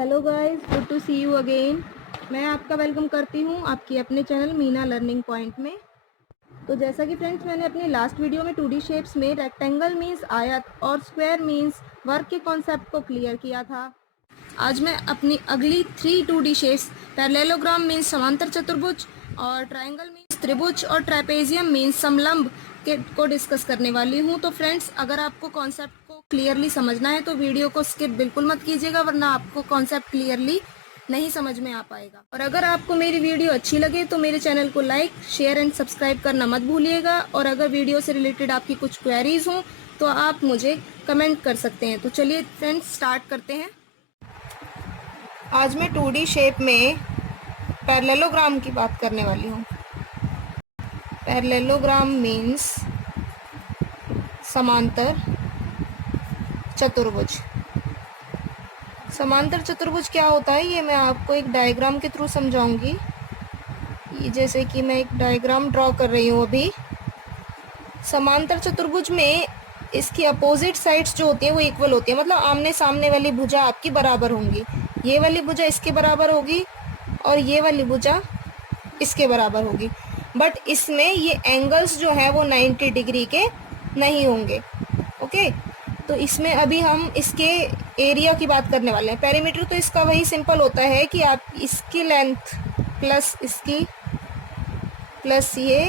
Hello guys, good to see you again. मैं आपका welcome करती हूँ आपकी अपने चैनल मीना लर्निंग पॉइंट में। तो जैसा कि फ्रेंड्स मैंने अपनी लास्ट वीडियो में 2D शेप्स में रेक्टेंगल मीन्स आयत और स्क्वायर मीन्स वर्ग के कॉन्सेप्ट को क्लियर किया था। आज मैं अपनी अगली 3 2D शेप्स पैरेललोग्राम मीन्स समांतर चतुर्भुज और ट्रायंगल मीन्स त्रिभुज और ट्रेपेजियम मीन्स समलंब को डिस्कस करने वाली हूँ। तो फ्रेंड्स, अगर आपको कॉन्सेप्ट को क्लियरली समझना है तो वीडियो को स्किप बिल्कुल मत कीजिएगा, वरना आपको कॉन्सेप्ट क्लियरली नहीं समझ में आ पाएगा। और अगर आपको मेरी वीडियो अच्छी लगे तो मेरे चैनल को लाइक, शेयर एंड सब्सक्राइब करना मत भूलिएगा। और अगर वीडियो से रिलेटेड आपकी कुछ क्वेरीज हों तो आप मुझे कमेंट कर सकते हैं। तो चलिए फ्रेंड्स, स्टार्ट करते हैं। आज मैं 2D शेप में पैरेललोग्राम की बात करने वाली हूँ। पैरेललोग्राम मीन्स समांतर चतुर्भुज। समांतर चतुर्भुज क्या होता है ये मैं आपको एक डायग्राम के थ्रू समझाऊंगी। ये जैसे कि मैं एक डायग्राम ड्रॉ कर रही हूँ अभी। समांतर चतुर्भुज में इसकी अपोजिट साइड्स जो होती हैं वो इक्वल होती है, मतलब आमने सामने वाली भुजा आपकी बराबर होंगी। ये वाली भुजा इसके बराबर होगी और ये वाली भुजा इसके बराबर होगी। बट इसमें ये एंगल्स जो है वो 90 डिग्री के नहीं होंगे। ओके, तो इसमें अभी हम इसके एरिया की बात करने वाले हैं। पेरीमीटर तो इसका वही सिंपल होता है कि आप इसकी लेंथ प्लस इसकी प्लस ये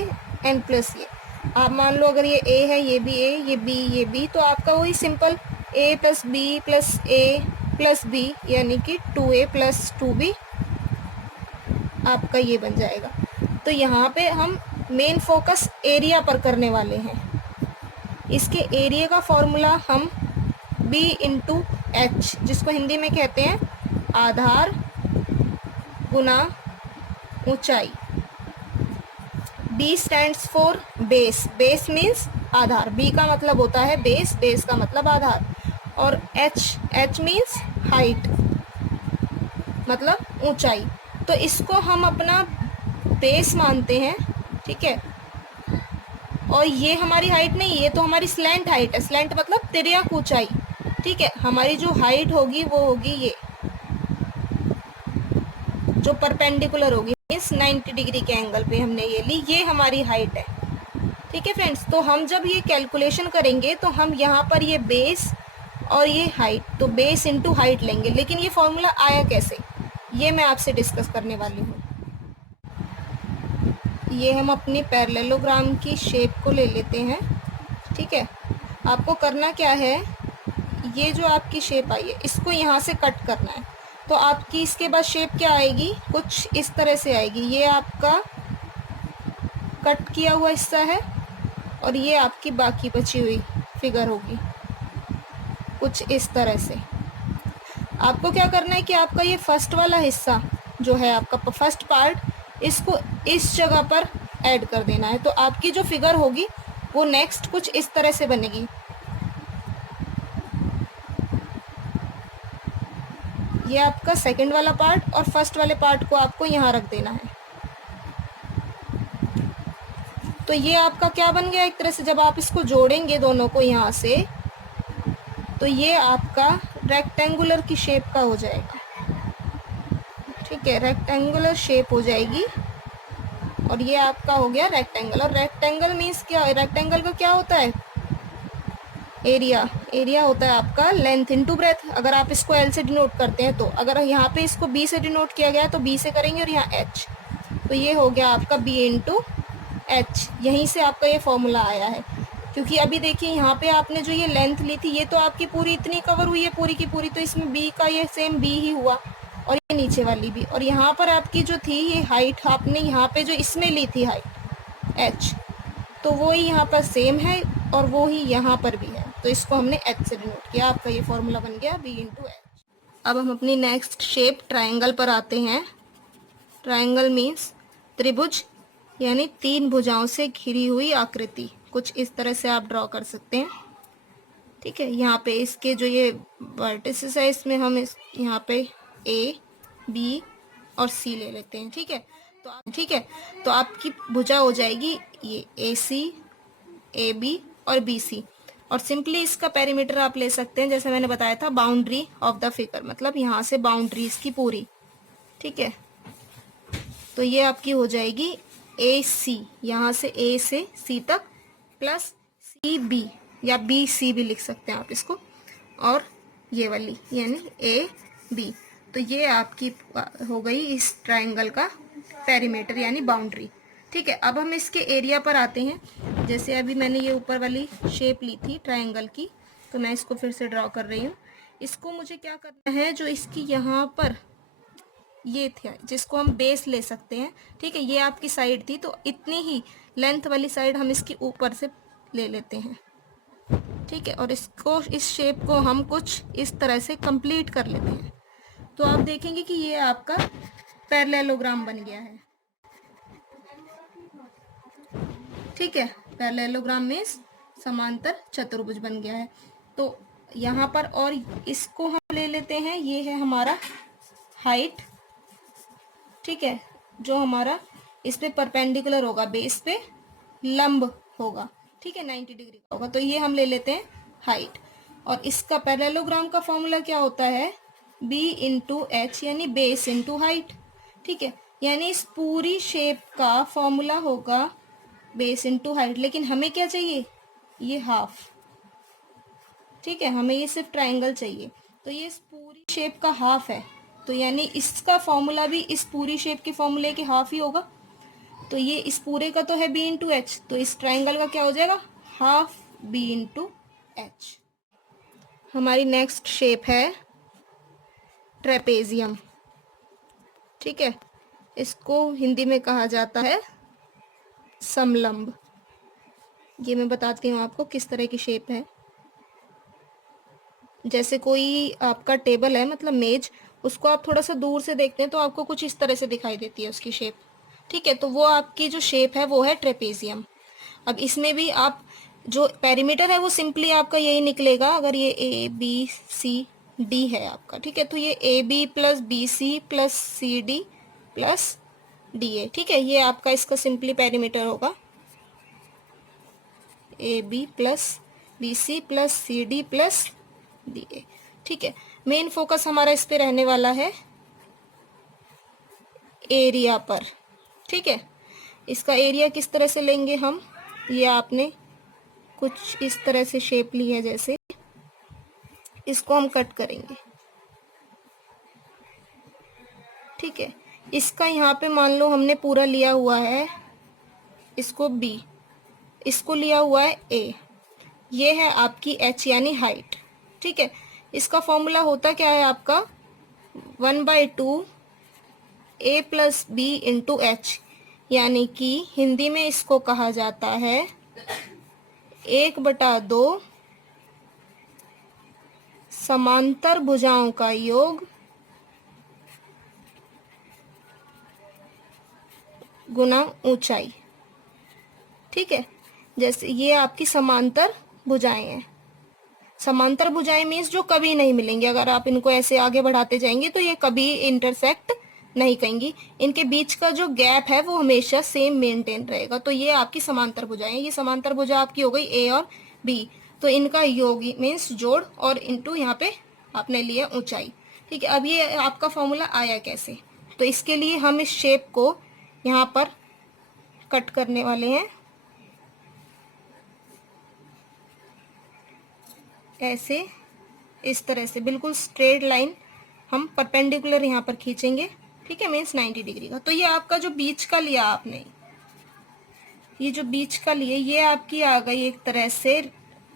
एंड प्लस ये। आप मान लो अगर ये ए है, ये भी ए, ये बी, ये बी, तो आपका वही सिंपल ए प्लस बी प्लस ए प्लस बी यानी कि 2a प्लस 2b आपका ये बन जाएगा। तो यहाँ पे हम मेन फोकस एरिया पर करने वाले हैं। इसके एरिया का फॉर्मूला हम b इंटू एच, जिसको हिंदी में कहते हैं आधार गुना ऊंचाई। b stands for base. Base means Aadhaar. b का मतलब होता है बेस, बेस का मतलब आधार। और h मीन्स हाइट, मतलब ऊंचाई। तो इसको हम अपना बेस मानते हैं, ठीक है। और ये हमारी हाइट नहीं, ये तो हमारी स्लैंट हाइट है। स्लैंट मतलब तिर्यक ऊंचाई, ठीक है। हमारी जो हाइट होगी वो होगी ये, जो परपेंडिकुलर होगी, मीन्स 90 डिग्री के एंगल पे हमने ये ली, ये हमारी हाइट है, ठीक है फ्रेंड्स। तो हम जब ये कैलकुलेशन करेंगे तो हम यहाँ पर ये बेस और ये हाइट, तो बेस इंटू हाइट लेंगे। लेकिन ये फॉर्मूला आया कैसे, ये मैं आपसे डिस्कस करने वाली हूँ। ये हम अपनी पैरेललोग्राम की शेप को ले लेते हैं, ठीक है। आपको करना क्या है, ये जो आपकी शेप आई है इसको यहाँ से कट करना है। तो आपकी इसके बाद शेप क्या आएगी, कुछ इस तरह से आएगी। ये आपका कट किया हुआ हिस्सा है और ये आपकी बाकी बची हुई फिगर होगी कुछ इस तरह से। आपको क्या करना है कि आपका ये फर्स्ट वाला हिस्सा जो है, आपका फर्स्ट पार्ट, इसको इस जगह पर ऐड कर देना है। तो आपकी जो फिगर होगी वो नेक्स्ट कुछ इस तरह से बनेगी। ये आपका सेकंड वाला पार्ट और फर्स्ट वाले पार्ट को आपको यहाँ रख देना है। तो ये आपका क्या बन गया एक तरह से, जब आप इसको जोड़ेंगे दोनों को यहाँ से, तो ये आपका रेक्टेंगुलर की शेप का हो जाएगा, ठीक है। रेक्टेंगुलर शेप हो जाएगी और ये आपका हो गया रेक्टेंगल। और रेक्टेंगल मीन्स क्या है, रेक्टेंगल का क्या होता है, एरिया। एरिया होता है आपका लेंथ इंटू ब्रेथ। अगर आप इसको एल से डिनोट करते हैं, तो अगर यहाँ पे इसको बी से डिनोट किया गया है तो बी से करेंगे, और यहाँ एच, तो ये हो गया आपका बी इंटू एच। यहीं से आपका ये फॉर्मूला आया है। क्योंकि अभी देखिए यहाँ पे आपने जो ये लेंथ ली थी ये तो आपकी पूरी इतनी कवर हुई है पूरी की पूरी, तो इसमें बी का ये सेम बी ही हुआ, और ये नीचे वाली भी। और यहाँ पर आपकी जो थी ये हाइट, आपने यहाँ पे जो इसमें ली थी हाइट एच, तो वो ही यहाँ पर सेम है और वो ही यहाँ पर भी है, तो इसको हमने एच से डिनोट किया। आपका ये फॉर्मूला बन गया बी इंटू एच। अब हम अपनी नेक्स्ट शेप ट्रायंगल पर आते हैं। ट्रायंगल मीन्स त्रिभुज, यानी 3 भुजाओं से घिरी हुई आकृति। कुछ इस तरह से आप ड्रॉ कर सकते हैं, ठीक है। यहाँ पे इसके जो ये वर्टिसेस है इसमें हम यहाँ पे ए, बी और सी ले लेते हैं, ठीक है। तो आपकी भुजा हो जाएगी ये ए सी, ए बी और बी सी। और सिंपली इसका पेरीमीटर आप ले सकते हैं, जैसे मैंने बताया था, बाउंड्री ऑफ द फिगर, मतलब यहाँ से बाउंड्री इसकी पूरी। ठीक है, तो ये आपकी हो जाएगी ए सी, यहाँ से ए से सी तक, प्लस सी बी, या बी सी भी लिख सकते हैं आप इसको, और ये वाली यानी ए बी। तो ये आपकी हो गई इस ट्रायंगल का पेरीमीटर यानी बाउंड्री। ठीक है, अब हम इसके एरिया पर आते हैं। जैसे अभी मैंने ये ऊपर वाली शेप ली थी ट्रायंगल की, तो मैं इसको फिर से ड्रॉ कर रही हूँ। इसको मुझे क्या करना है, जो इसकी यहाँ पर ये था जिसको हम बेस ले सकते हैं। ठीक है, ये आपकी साइड थी, तो इतनी ही लेंथ वाली साइड हम इसकी ऊपर से ले लेते हैं। ठीक है, और इसको, इस शेप को हम कुछ इस तरह से कंप्लीट कर लेते हैं। तो आप देखेंगे कि ये आपका पैरेललोग्राम बन गया है। ठीक है, पैरेललोग्राम में समांतर चतुर्भुज बन गया है। तो यहाँ पर, और इसको हम ले लेते हैं, ये है हमारा हाइट। ठीक है, जो हमारा इस पे परपेंडिकुलर होगा, बेस पे लंब होगा। ठीक है, 90 डिग्री का होगा, तो ये हम ले लेते हैं हाइट। और इसका पैरेललोग्राम का फॉर्मूला क्या होता है, b इंटू एच, यानी बेस इंटू हाइट। ठीक है, यानी इस पूरी शेप का फॉर्मूला होगा बेस इंटू हाइट, लेकिन हमें क्या चाहिए, ये हाफ। ठीक है, हमें ये सिर्फ ट्रायंगल चाहिए, तो ये इस पूरी शेप का हाफ है, तो यानी इसका फॉर्मूला भी इस पूरी शेप के फॉर्मूले के हाफ ही होगा। तो ये इस पूरे का तो है b इंटू एच, तो इस ट्राइंगल का क्या हो जाएगा, हाफ b इंटू एच। हमारी नेक्स्ट शेप है ट्रेपेजियम। ठीक है, इसको हिंदी में कहा जाता है समलंब। ये मैं बताती हूँ आपको किस तरह की शेप है। जैसे कोई आपका टेबल है, मतलब मेज, उसको आप थोड़ा सा दूर से देखते हैं तो आपको कुछ इस तरह से दिखाई देती है उसकी शेप। ठीक है, तो वो आपकी जो शेप है वो है ट्रेपेजियम। अब इसमें भी आप जो पेरीमीटर है वो सिंपली आपका यही निकलेगा, अगर ये ए बी सी डी है आपका। ठीक है, तो ये A B plus B C plus C D plus D A. ठीक है, ये आपका इसका सिंपली पेरीमीटर होगा, A B plus B C plus C D plus D A. ठीक है, मेन फोकस हमारा इस पे रहने वाला है एरिया पर। ठीक है, इसका एरिया किस तरह से लेंगे हम, ये आपने कुछ इस तरह से शेप ली है, जैसे इसको हम कट करेंगे। ठीक है, इसका यहाँ पे मान लो हमने पूरा लिया हुआ है, इसको b, इसको लिया हुआ है a, ये है आपकी h यानी हाइट। ठीक है, इसका फॉर्मूला होता क्या है आपका, 1/2 a plus b into H, यानी कि हिंदी में इसको कहा जाता है 1/2 समांतर भुजाओं का योग गुना ऊंचाई। ठीक है, जैसे ये आपकी समांतर भुजाएं हैं। समांतर भुजाएं मीन्स जो कभी नहीं मिलेंगी, अगर आप इनको ऐसे आगे बढ़ाते जाएंगे तो ये कभी इंटरसेक्ट नहीं करेंगी, इनके बीच का जो गैप है वो हमेशा सेम मेंटेन रहेगा। तो ये आपकी समांतर भुजाएं, ये समांतर भुजा आपकी हो गई ए और बी, तो इनका योग मीन्स जोड़, और इनटू यहाँ पे आपने लिया ऊंचाई। ठीक है, अब ये आपका फॉर्मूला आया कैसे, तो इसके लिए हम इस शेप को यहाँ पर कट करने वाले हैं, ऐसे इस तरह से बिल्कुल स्ट्रेट लाइन हम परपेंडिकुलर यहाँ पर खींचेंगे। ठीक है, मीन्स 90 डिग्री का। तो ये आपका जो बीच का लिया आपने, ये जो बीच का लिए, ये आपकी आ गई एक तरह से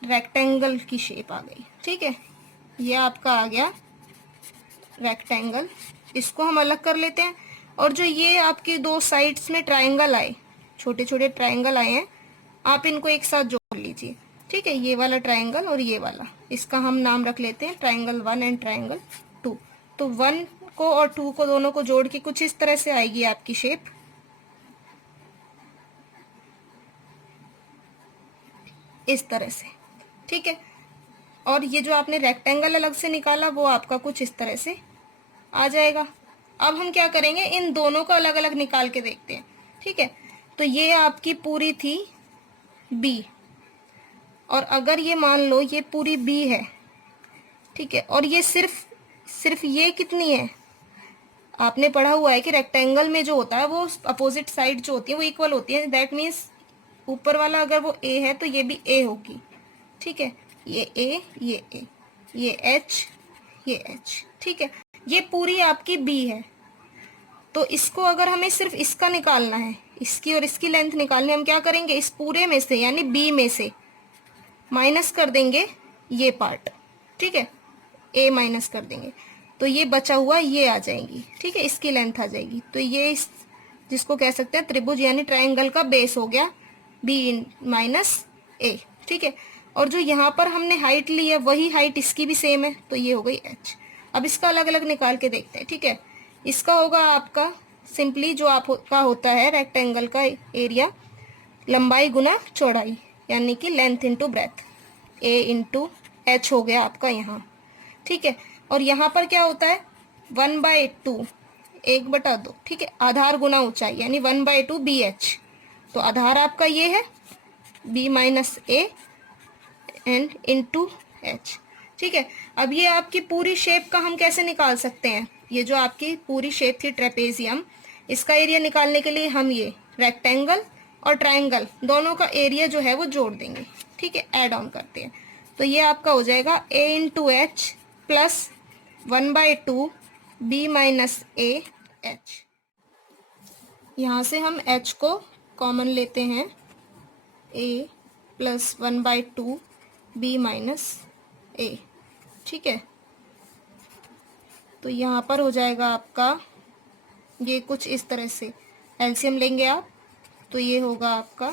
रेक्टेंगल की शेप आ गई। ठीक है, ये आपका आ गया रेक्टेंगल, इसको हम अलग कर लेते हैं। और जो ये आपके दो साइड्स में ट्राइंगल आए, छोटे छोटे ट्राइंगल आए हैं, आप इनको एक साथ जोड़ लीजिए। ठीक है, ये वाला ट्राइंगल और ये वाला, इसका हम नाम रख लेते हैं ट्राइंगल 1 एंड ट्राइंगल 2। तो 1 को और 2 को दोनों को जोड़ के कुछ इस तरह से आएगी आपकी शेप, इस तरह से। ठीक है, और ये जो आपने रेक्टेंगल अलग से निकाला वो आपका कुछ इस तरह से आ जाएगा। अब हम क्या करेंगे, इन दोनों को अलग अलग निकाल के देखते हैं। ठीक है, तो ये आपकी पूरी थी बी, और अगर ये मान लो ये पूरी बी है, ठीक है, और ये सिर्फ ये कितनी है, आपने पढ़ा हुआ है कि रेक्टेंगल में जो होता है वो अपोजिट साइड जो होती है वो इक्वल होती है। दैट मीन्स ऊपर वाला अगर वो ए है तो ये भी ए होगी, ठीक है, ये ए, ये एच, ये एच, ठीक है। ये पूरी आपकी बी है, तो इसको अगर हमें सिर्फ इसका निकालना है, इसकी और इसकी लेंथ निकालनी, हम क्या करेंगे, इस पूरे में से यानी बी में से माइनस कर देंगे ये पार्ट, ठीक है, ए माइनस कर देंगे, तो ये बचा हुआ ये आ जाएगी, ठीक है, इसकी लेंथ आ जाएगी। तो ये इस जिसको कह सकते हैं त्रिभुज यानी ट्रायंगल का बेस हो गया बी माइनस ए, ठीक है। और जो यहाँ पर हमने हाइट ली है वही हाइट इसकी भी सेम है, तो ये हो गई एच। अब इसका अलग अलग निकाल के देखते हैं, ठीक है। इसका होगा आपका सिंपली जो आपका होता है रेक्टेंगल का एरिया, लंबाई गुना चौड़ाई यानी कि लेंथ इंटू ब्रेथ, ए इंटू एच हो गया आपका यहाँ, ठीक है। और यहाँ पर क्या होता है 1/2, 1/2, ठीक है, आधार गुना ऊंचाई यानी 1/2 बी एच। तो आधार आपका ये है b minus a and into h, ठीक है। अब ये आपकी पूरी शेप का हम कैसे निकाल सकते हैं, ये जो आपकी पूरी शेप थी ट्रेपेजियम, इसका एरिया निकालने के लिए हम ये रेक्टेंगल और ट्रायंगल दोनों का एरिया जो है वो जोड़ देंगे, ठीक है, ऐड ऑन करते हैं। तो ये आपका हो जाएगा a into h plus 1/2 b minus a h. यहाँ से हम एच को कॉमन लेते हैं, a plus 1/2 b minus a, ठीक है। तो यहाँ पर हो जाएगा आपका ये कुछ इस तरह से, एलसीएम लेंगे आप तो ये होगा आपका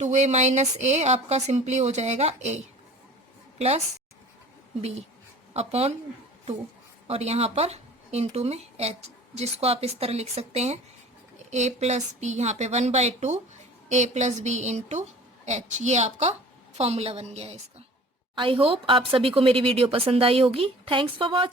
2a माइनस ए, आपका सिंपली हो जाएगा a प्लस बी अपॉन 2, और यहाँ पर इंटू में h, जिसको आप इस तरह लिख सकते हैं a प्लस बी, यहाँ पे 1/2 a plus b into h. ये आपका फॉर्मूला बन गया है इसका। आई होप आप सभी को मेरी वीडियो पसंद आई होगी। Thanks for watching.